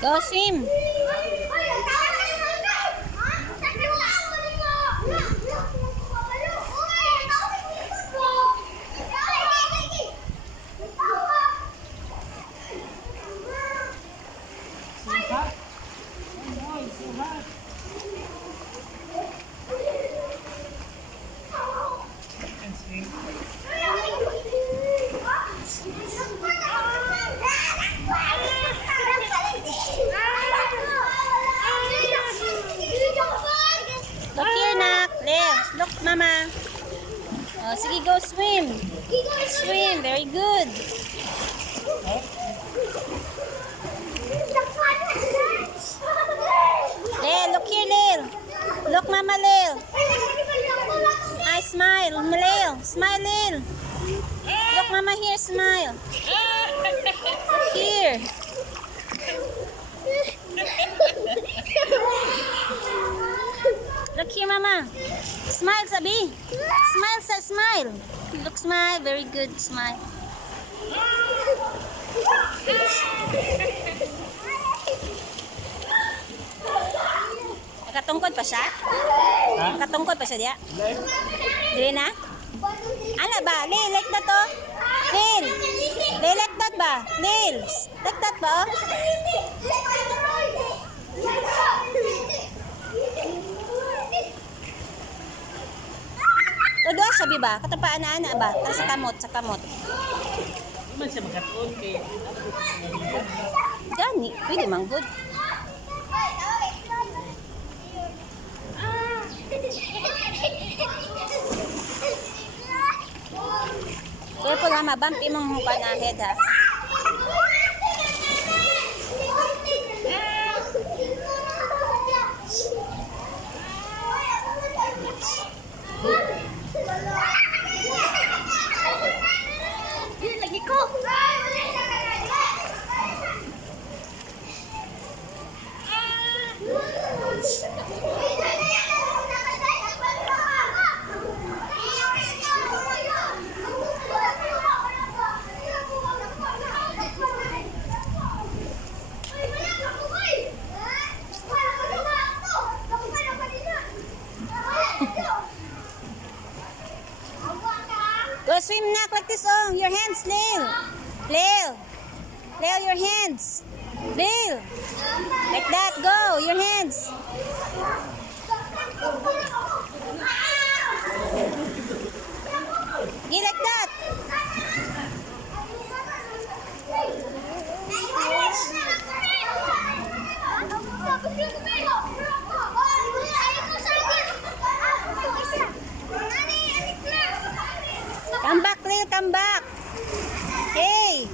Go swim. Look here, Nak. There. Look, Mama. Oh, sige, go swim. Swim. Very good. Lil, look here, Lil. Look, Mama, Lil. I smile. Lil. Smile, Lil. Look, Mama, here. Smile. Here. Look here, Mama. Smile, Sabi. Smile, sa smile. Look, smile. Very good. Smile. Nakatungkod pa siya? Nakatungkod pa siya diya? Dili na? Ano ba? Lil, like that oh? Lil. Lil, like that ba? Lil. Like that ba oh? Todo siya biba? Katapaan na ana ba? Tara sa kamot, sa kamot. Hindi man siya magkatuon kay... Gani, pwede man good. Careful ha, mabump imong mukha na head ha. Lagi ko. Go swim, Nak, like this. Oh, your hands, Lil. Lil. Lil, your hands. Lil. Like that. Go, your hands. Yeah, like that. Come back, Lil, come back. Hey.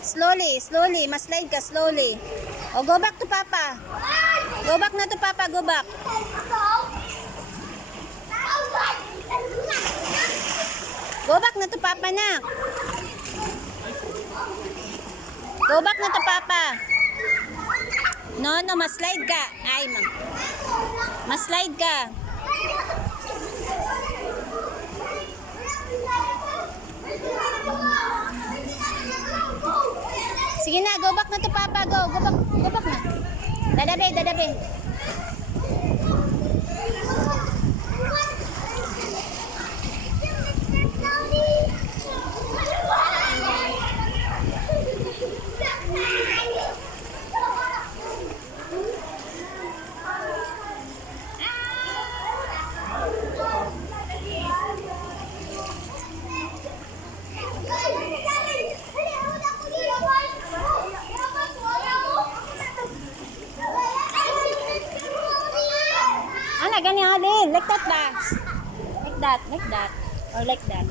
Slowly, slowly. Maslide ka, slowly. Oh, go back to Papa. Go back na to Papa, go back. Go back na to Papa na. Go back na to Papa. No, no, maslide ka. Ay, maslide ka. Sige na, go back na to Papa. Go back na. Dadabe, dadabe. Ana, ganyan, Lil. Like that ba? Like that, or like that.